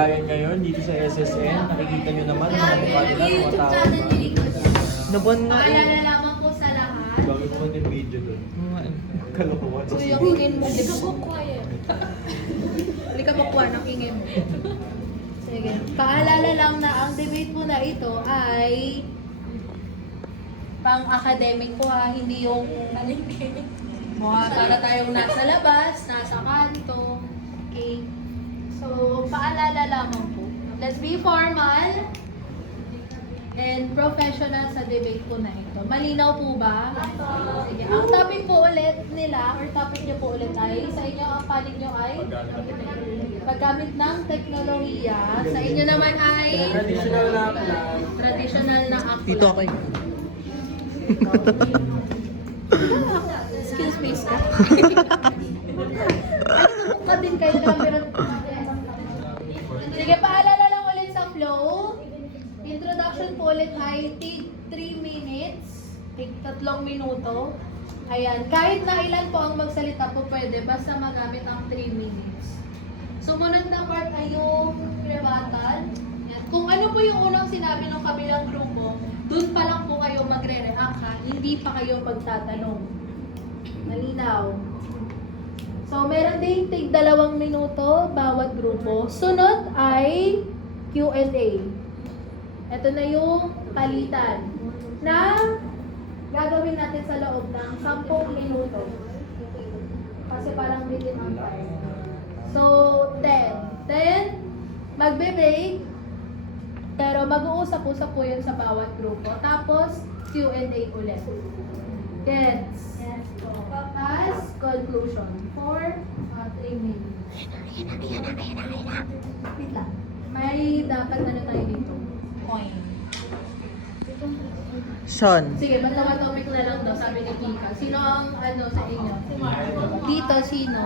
kalagayan ngayon dito sa SSN. Nakikita nyo naman mga mukha nila, mga tao. Nabon nga eh. Paalala lamang po sa lahat. Bakit naman yung video doon? Kalokohan sa Yung ingin mo, di ka po quiet. Hindi ka makuha ng ingin mo. Sige. Paalala lang na ang debate po na ito ay pang-academic po ha, hindi yung mukha para tayong nasa labas, nasa kanto. Okay? So, paalala lamang po. Let's be formal and professional sa debate po na ito. Malinaw po ba? Sige. Ang topic po ulit nila, or topic niyo po ulit ay, sa inyo, ang panig niyo ay paggamit ng teknolohiya. Sa inyo naman ay traditional na aklat. Dito ako eh. Excuse me, sir. Ay, din kayo na meron. Sige, paalala lang ulit sa flow. Introduction po ulit ay take 3 minutes. Take 3 minuto. Ayan. Kahit na ilan po ang magsalita po pwede, basta magamit ang 3 minutes. Sumunod na part ay yung rebuttal. Ayan. Kung ano po yung unang sinabi ng kabilang grupo, dun pa lang po kayo magre-react ha. Hindi pa kayo pagtatanong. Malinaw. So, meron din tig 2 minuto bawat grupo. Sunod ay Q&A. Ito na yung palitan na gagawin natin sa loob ng 10 minuto. Kasi parang bitin ang time. So, 10. 10, magbe-break. Pero mag-uusap-usap po yun sa bawat grupo. Tapos, Q&A ulit. Gets? Yes po. Tapos, conclusion. For 3 minutes. Wait lang. May dapat ano tayo dito? Coin. Sean. Sige, basta topic na lang daw, sabi ni Kika. Sino ang ano sa inyo? Dito, sino?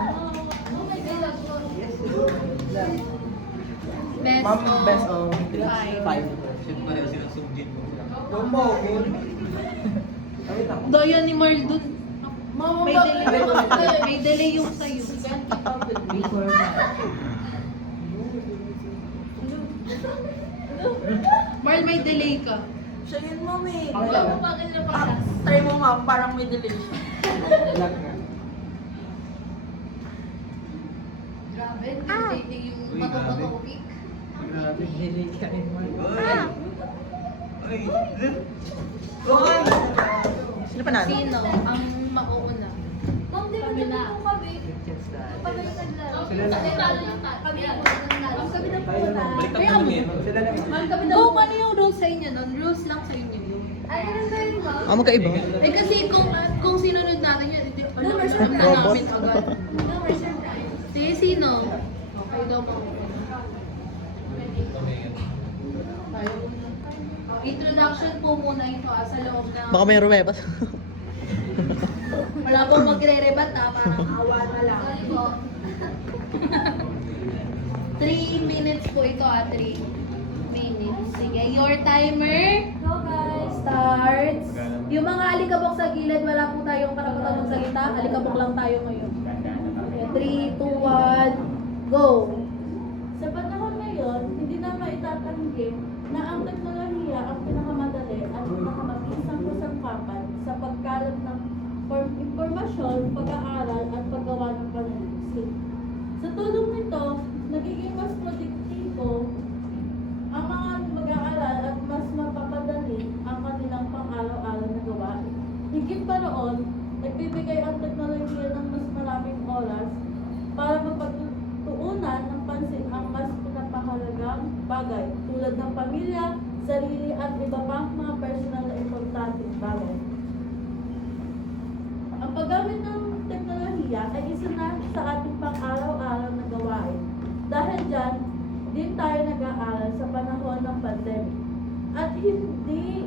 Best Ma'am, of best of 5. Siyempre, sinasubject mo sila. Gumbo, Daya ni Marl dun. May delay yung may delay yung sa'yo. Marl, may delay ka. Siya yun, mami. Wala mo bakit na pa? Try mo nga, parang may delay siya. Grabe, irritating yung topic. Grabe, delay ka rin mo. Sino pa natin? Sino ang mauuna? Ma'am, di ba Kami na. naman po kami? Pag kayo naglaro. Sila na. Kami ang naglaro. Kami na po na. Baliktad na namin. Sila na. Kung ano yung rules sa inyo nun, rules lang sa inyo yun. Ay, ano sa yun, ma'am? Ah, magkaiba. Eh kasi kung sinunod natin yun, hindi No, alam version na robot. namin agad. No, we're surprised. Sige, sino? Okay daw mauuna. Introduction po muna ito sa loob ng... Baka may rumepas. Wala pong magre-rebat parang awa na lang. 3 minutes po ito 3 minutes. Sige, your timer Go, guys. starts. Yung mga alikabok sa gilid, wala po tayong karapatan magsalita. Alikabok lang tayo ngayon. 3, 2, 1, go! Sa panahon ngayon, hindi na maitatanggi na ang teknolohiya ang pinakamadali at pinakamabisang kasangkapan sa pagkalat ng impormasyon, pag-aaral at paggawa ng pananaliksik. Sa tulong nito, nagiging mas produktibo ang mga mag-aaral at mas mapapadali ang kanilang pang-araw-araw na gawain. Higit pa roon, nagbibigay ang teknolohiya ng mas maraming oras para mapagtuunan ng pansin ang mas pinapahalagang bagay tulad ng pamilya, sarili at iba pang mga personal na importanteng bagay. Ang paggamit ng teknolohiya ay isa na sa ating pang-araw-araw na gawain. Dahil dyan, din tayo nag-aaral sa panahon ng pandemic. At hindi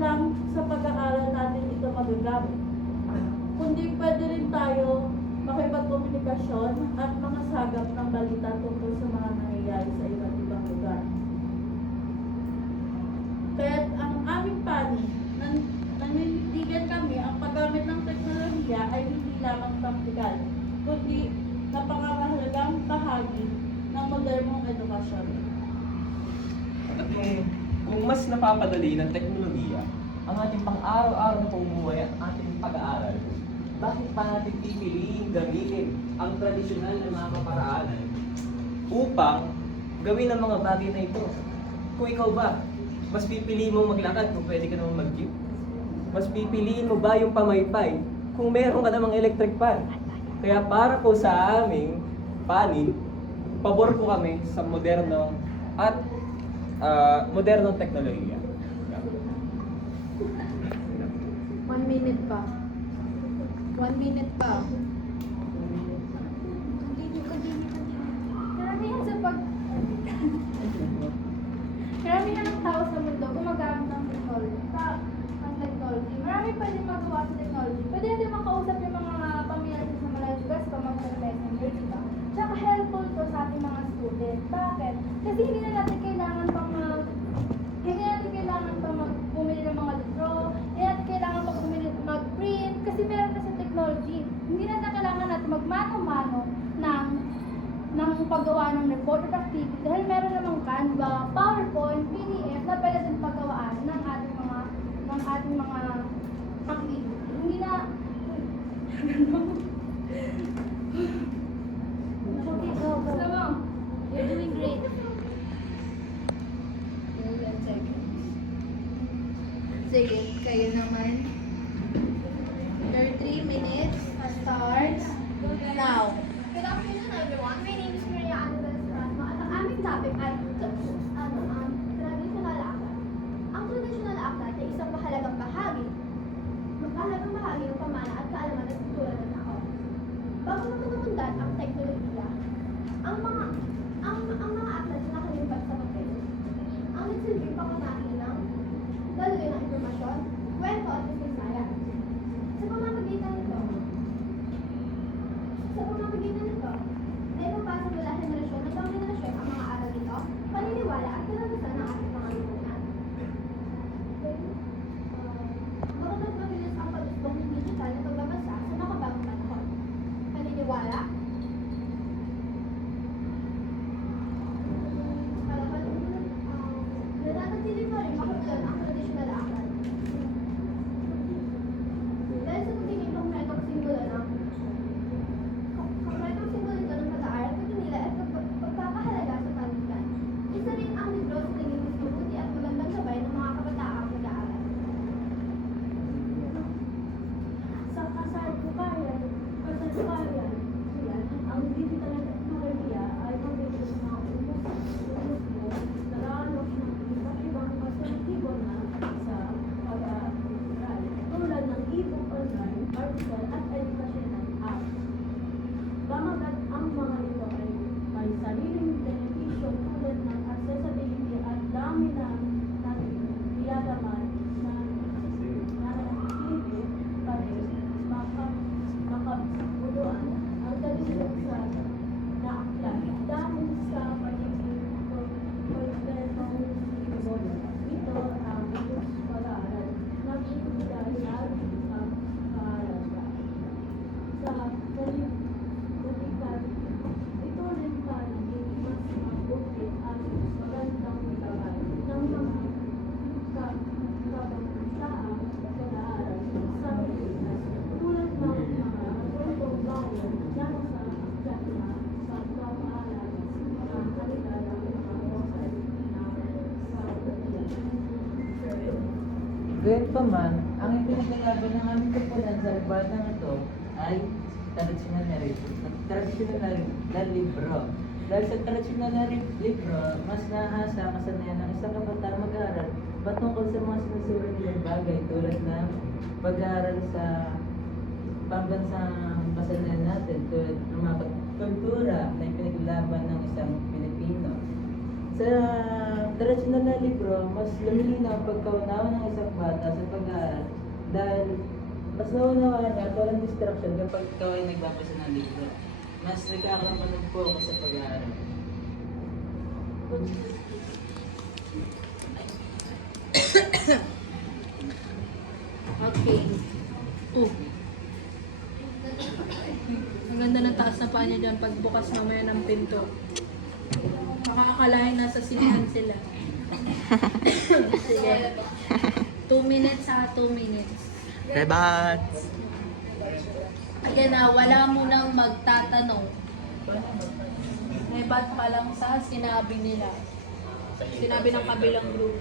lang sa pag-aaral natin ito magagamit, kundi pwede rin tayo makipagkomunikasyon at makasagap ng balita tungkol sa mga nangyayari sa iba't ibang lugar. Kaya ang aming panig, nanindigan kami ang paggamit ng teknolohiya ay hindi lamang praktikal, kundi napakahalagang bahagi ng modernong edukasyon. At kung mas napapadali ng teknolohiya ang ating pang-araw-araw na pamumuhay at ating pag-aaral, bakit pa natin pipiliin gamitin ang tradisyonal na mga kaparaanan upang gawin ang mga bagay na ito? Kung ikaw ba, mas pipiliin mo maglakad kung pwede ka naman mag-jeep? Mas pipiliin mo ba yung pamaypay kung meron ka namang electric fan? Kaya para po sa aming panin, pabor po kami sa moderno at modernong teknolohiya. 1 minute pa. 1 minute pa. Karamihan sa Karamihan ng tao sa mundo gumagamit ng technology. Marami pwede magawa sa technology. Pwede natin makausap yung mga pamilya natin sa malayo lugar sa messenger, di ba? Tsaka helpful to sa ating mga student. Bakit? Kasi hindi na natin kailangan pang bumili ng mga libro, hindi natin kailangan pang mag-print, kasi meron na sa technology. Hindi natin kailangan natin magmano-mano ng paggawa ng report at activity dahil meron namang Canva, PowerPoint, PDF na pwede din paggawaan ng ating mga activity. Hindi na okay, go. You're doing great. 10 seconds. Sige, kayo naman. Your 3 minutes starts now. Good afternoon, everyone. My name is Maria Annabel Strasma at ang aming topic ay traditional aklat. Ang traditional aklat ay isang mahalagang bahagi ng pamana at kaalaman ng kultura ng tao. Bago matutundan ang teknolohiya, ang mga aklat na nakalipat sa papel ang nagsilbing pangunahing ng daloy ng impormasyon, kwento at kasaysayan. Sa pamamagitan nito, ay mapasa mula henerasyon hanggang henerasyon ang mga aral nito, paniniwala at karanasan ng ating mga lipunan. Magandang mabilis ang pag-usbong ng digital na pagbabasa sa makabagong panahon. Paniniwala, nananatiling pa rin makapaglan ang tradisyonal na aklat. Dahil sa pagiging konkretong simbolo ng pag-aaral, pagninila at pagpapahalaga sa panlitan. Isa rin ang libro sa naging mas mabuti at magandang gabay ng mga kabataang mag-aaral. Sa kasalukuyan, ang digital na teknolohiya ay pagdating sa mga umusmo na lalok ng iba't ibang perspektibo na sa pag-aaral, tulad ng e-book online, article at educational apps. Bagamat ang mga ito ay may sariling benepisyo tulad ng accessibility at dami na nilalaman na nananatili pa rin makabuluan ang dalilang sa naaklat dahil sa pagiging kompletong simbolo. Ito ang pag-aaral na binibigay at pag-aalaga. Sa ito rin pa naging mas mabuti at magandang gabay ng mga kabataan pag-aaral sa Pilipinas tulad ng mga kwentong bayan na sa aklat na sa pag-aaral ng kaligayahan ng mga bosay sa Gayun pa man, ang ipinagkakabi ng aming kupunan sa libatang ito ay tradisyonal na libro. Dahil sa tradisyonal na libro, mas nahasa kasanayan ng isang kabataan mag-aaral patungkol sa mga sinusuri nilang bagay tulad ng pag-aaral sa pambansang kasanayan natin tulad ng mga kultura na ipinaglaban ng isang Pilipino. Sa tradisyonal na libro, mas lumilinaw ang pagkaunawa ng isang bata sa pag-aaral dahil mas naunawaan niya at walang distraction kapag ikaw ay nagbabasa ng libro. Mas nagkakaroon ka ng focus sa pag-aaral. Okay. Ang ganda ng taas na paa niya dyan pagbukas mamaya ng pinto. Baka akalain nasa sinihan sila. Sige. 2 minutes ha, 2 minutes. Rebat! Ayan na, wala munang magtatanong. May bat pa lang sa sinabi nila. Sinabi ng kabilang grupo.